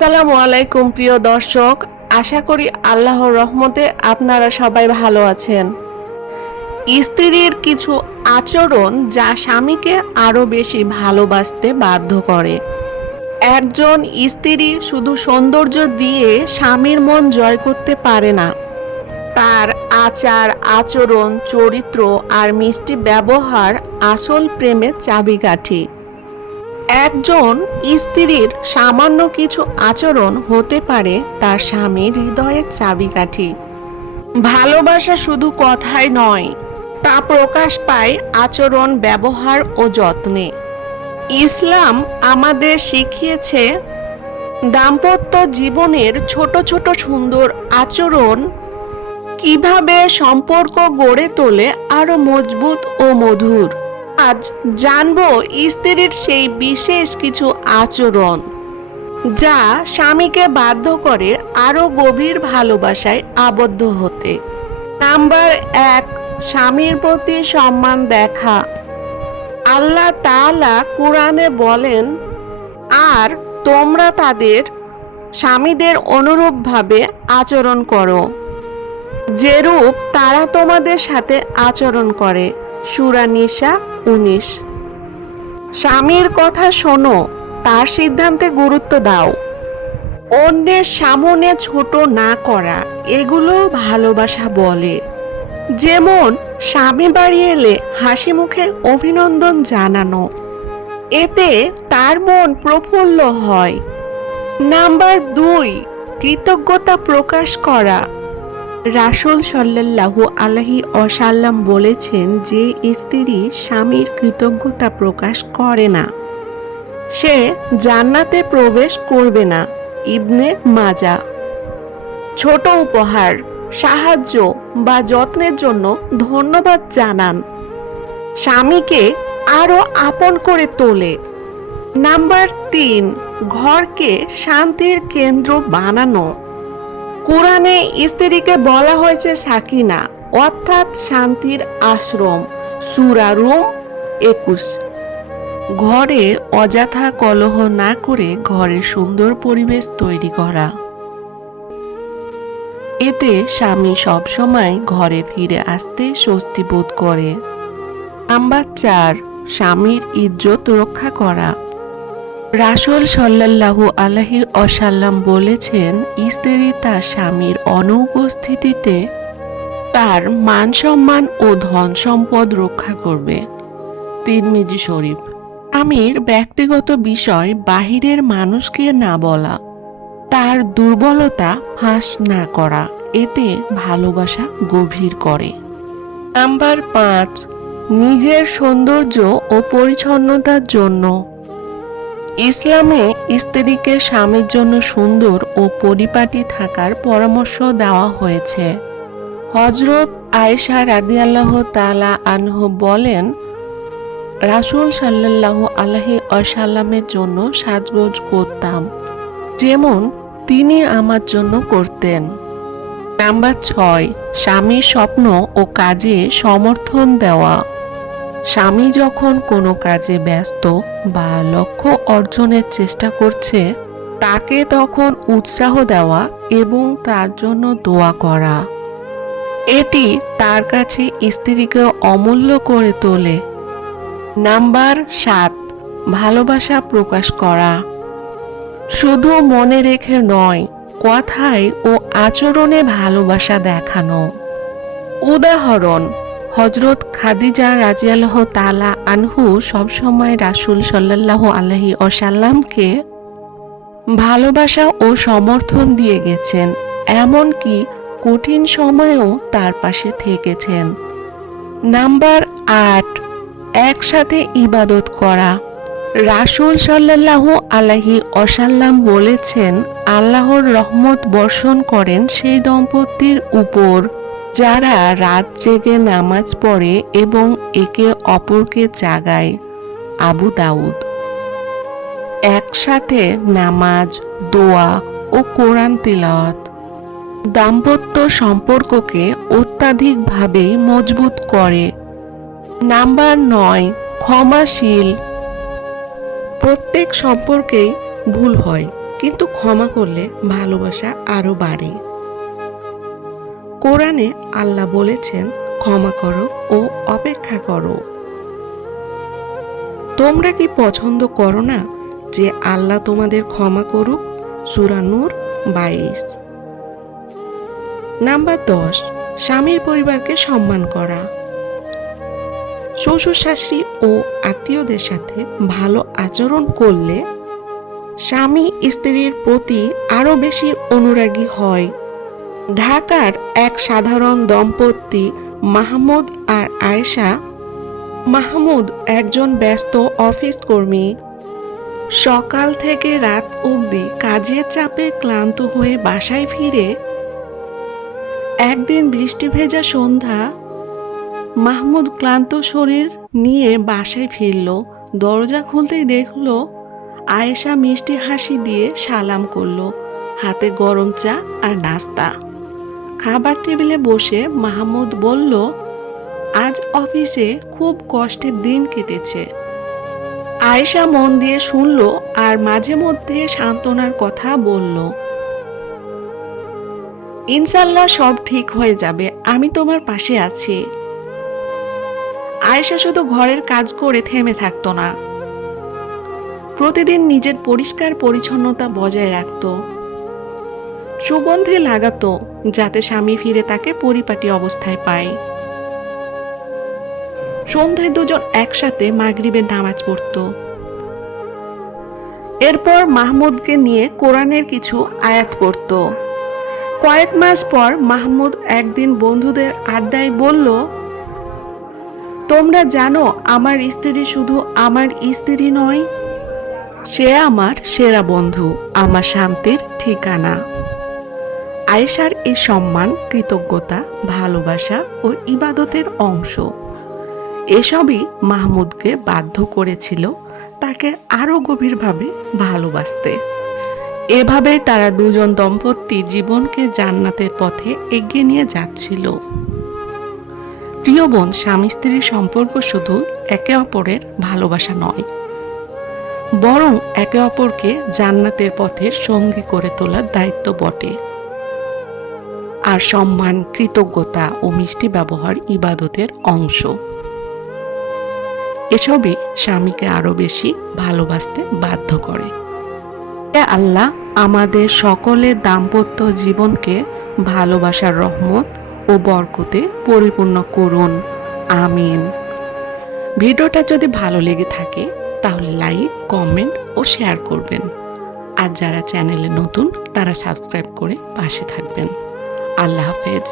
আসসালামু আলাইকুম প্রিয় দর্শক, আশা করি আল্লাহর রহমতে আপনারা সবাই ভালো আছেন। স্ত্রীর কিছু আচরণ যা স্বামীকে আরো বেশি ভালোবাসতে বাধ্য করে। একজন স্ত্রী শুধু সৌন্দর্য দিয়ে স্বামীর মন জয় করতে পারে না, তার আচার আচরণ, চরিত্র আর মিষ্টি ব্যবহার আসল প্রেমের চাবিকাঠি। একজন স্ত্রীর সামান্য কিছু আচরণ হতে পারে তার স্বামীর হৃদয়ের চাবিকাঠি। ভালোবাসা শুধু কথায় নয়, তা প্রকাশ পায় আচরণ, ব্যবহার ও যত্নে। ইসলাম আমাদের শিখিয়েছে দাম্পত্য জীবনের ছোট ছোট সুন্দর আচরণ কিভাবে সম্পর্ক গড়ে তোলে আরো মজবুত ও মধুর। আজ জানবো স্ত্রীর সেই বিশেষ কিছু আচরণ যা স্বামীকে বাধ্য করে আরো গভীর ভালোবাসায় আবদ্ধ হতে। নাম্বার 1, স্বামীর প্রতি সম্মান দেখা। আল্লাহ তাআলা কুরআনে বলেন, আর তোমরা তাদের স্বামীদের অনুরূপভাবে আচরণ করো যেরূপ তারা তোমাদের সাথে আচরণ করে। সূরা নিসা 19। স্বামীর কথা শোনো, তার সিদ্ধান্তে গুরুত্ব দাও। অন্যের সামনে ছোট না করা, এগুলো ভালোবাসা বলে। যেমন স্বামী বাড়ি এলে হাসি মুখে অভিনন্দন জানানো, এতে তার মন প্রফুল্ল হয়। নাম্বার 2, কৃতজ্ঞতা প্রকাশ করা। রাসূল সাল্লাল্লাহু আলাইহি ওয়াসাল্লাম বলেছেন, যে স্ত্রী স্বামীর কৃতজ্ঞতা প্রকাশ করে না সে জান্নাতে প্রবেশ করবে না। ইবনে মাজা। ছোট উপহার, সাহায্য বা যত্নের জন্য ধন্যবাদ জানান, স্বামীকে আরো আপন করে তোলে। নাম্বার 3, ঘরকে শান্তির কেন্দ্র বানানো। কুরআনে স্ত্রীকে বলা হয়েছে সাকিনা, অর্থাৎ শান্তির আশ্রম। সূরা রুম 21। ঘরে অযথা কলহ না করে ঘরে সুন্দর পরিবেশ তৈরি করা, এতে স্বামী সবসময় ঘরে ফিরে আসতে স্বস্তি বোধ করে। নাম্বার 4, স্বামীর ইজ্জত রক্ষা করা। রাসূল সাল্লাল্লাহু আলাইহি ওয়াসাল্লাম বলেছেন, স্ত্রী তার স্বামীর অনুপস্থিতিতে তার মান সম্মান ও ধন সম্পদ রক্ষা করবে। তিরমিজি শরীফ। স্বামীর ব্যক্তিগত বিষয় বাহিরের মানুষকে না বলা, তার দুর্বলতা ফাঁস না করা, এতে ভালোবাসা গভীর করে। নাম্বার 5, নিজের সৌন্দর্য ও পরিচ্ছন্নতার জন্য। ইসলামে স্ত্রীকে স্বামীর জন্য সুন্দর ও পরিপাটি থাকার পরামর্শ দেওয়া হয়েছে। হযরত আয়েশা রাদিয়াল্লাহু তাআলা আনহা বলেন, রাসূল সাল্লাল্লাহু আলাইহি ওয়াসাল্লামের জন্য সাজগোজ করতাম যেমন তিনি আমার জন্য করতেন। নাম্বার 6, স্বামীর স্বপ্ন ও কাজে সমর্থন দেওয়া। স্বামী যখন কোনো কাজে ব্যস্ত বা লক্ষ্য অর্জনের চেষ্টা করছে, তাকে তখন উৎসাহ দেওয়া এবং তার জন্য দোয়া করা, এটি তার কাছে স্ত্রীকে অমূল্য করে তোলে। নাম্বার 7, ভালোবাসা প্রকাশ করা। শুধু মনে রেখে নয়, কথায় ও আচরণে ভালোবাসা দেখানো। উদাহরণ, হযরত খাদিজা রাদিয়াল্লাহু তাআলা আনহু সবসময় রাসূল সাল্লাল্লাহু আলাইহি ওয়াসাল্লামকে ভালোবাসা ও সমর্থন দিয়ে গেছেন, এমনকি কঠিন সময়েও তার পাশে থেকেছেন। নাম্বার 8, একসাথে ইবাদত করা। রাসূল সাল্লাল্লাহু আলাইহি ওয়াসাল্লাম বলেছেন, আল্লাহর রহমত বর্ষণ করেন সেই দম্পতির উপর যারা রাত জেগে নামাজ পড়ে এবং একে অপরকে জাগায়। আবু দাউদ। একসাথে নামাজ, দোয়া ও কোরআন তিলাওয়াত দাম্পত্য সম্পর্ককে অত্যাধিকভাবে মজবুত করে। নাম্বার 9, ক্ষমাশীল। প্রত্যেক সম্পর্কেই ভুল হয়, কিন্তু ক্ষমা করলে ভালোবাসা আরো বাড়ে। কোরআনে আল্লাহ বলেছেন, ক্ষমা করো ও অপেক্ষা করো। তোমরা কি পছন্দ করো না যে আল্লাহ তোমাদের ক্ষমা করুক? সূরা নূর 22। নাম্বার 10, স্বামীর পরিবারকে সম্মান করা। শ্বশুর শাশুড়ি ও আত্মীয়দের সাথে ভালো আচরণ করলে স্বামী স্ত্রীর প্রতি আরো বেশি অনুরাগী হয়। ঢাকার এক সাধারণ দম্পতি মাহমুদ আর আয়েশা। মাহমুদ একজন ব্যস্ত অফিস কর্মী। সকাল থেকে রাত অবধি কাজের চাপে ক্লান্ত হয়ে বাসায় ফিরে একদিন বৃষ্টি ভেজা সন্ধ্যা মাহমুদ ক্লান্ত শরীর নিয়ে বাসায় ফিরল। দরজা খুলতেই দেখল আয়েশা মিষ্টি হাসি দিয়ে সালাম করলো, হাতে গরম চা আর নাস্তা। খাবার টেবিলে বসে মাহমুদ বলল, আজ অফিসে খুব কষ্টের দিন কেটেছে। আয়েশা মন দিয়ে শুনল আর মাঝে মধ্যে সান্ত্বনার কথা বলল, ইনশাল্লাহ সব ঠিক হয়ে যাবে, আমি তোমার পাশে আছি। আয়েশা শুধু ঘরের কাজ করে থেমে থাকতো না, প্রতিদিন নিজের পরিষ্কার পরিচ্ছন্নতা বজায় রাখত, সুগন্ধি লাগাতো যাতে স্বামী ফিরে তাকে পরিপাটি অবস্থায় পায়। সন্ধ্যায় দুজন একসাথে মাগরিবের নামাজ পড়ত। এরপর মাহমুদকে নিয়ে কোরআনের কিছু আয়াত পড়ত। কয়েক মাস পর মাহমুদ একদিন বন্ধুদের আড্ডায় বলল, তোমরা জানো আমার স্ত্রী শুধু আমার স্ত্রী নয়, সে আমার সেরা বন্ধু, আমার শান্তির ঠিকানা। আয়েশার এই সম্মান, কৃতজ্ঞতা, ভালোবাসা ও ইবাদতের অংশ। এসবই মাহমুদকে বাধ্য করেছিল তাকে আরো গভীরভাবে ভালোবাসতে। এভাবে তারা দুজন দম্পতি জীবনকে জান্নাতের পথে এগিয়ে নিয়ে যাচ্ছিল। প্রিয় বোন, স্বামী স্ত্রীর সম্পর্ক শুধু একে অপরের ভালোবাসা নয়, বরং একে অপরকে জান্নাতের পথের সঙ্গী করে তোলার দায়িত্ব বটে। আর সম্মান, কৃতজ্ঞতা ও মিষ্টি ব্যবহার ইবাদতের অংশ। এসবই স্বামীকে আরো বেশি ভালোবাসতে বাধ্য করে। আল্লাহ আমাদের সকলের দাম্পত্য জীবনকে ভালোবাসার রহমত ও বরকতে পরিপূর্ণ করুন, আমিন। ভিডিওটা যদি ভালো লেগে থাকে তাহলে লাইক, কমেন্ট ও শেয়ার করবেন। আর যারা চ্যানেলে নতুন তারা সাবস্ক্রাইব করে পাশে থাকবেন। আল্লাহ হাফেজ।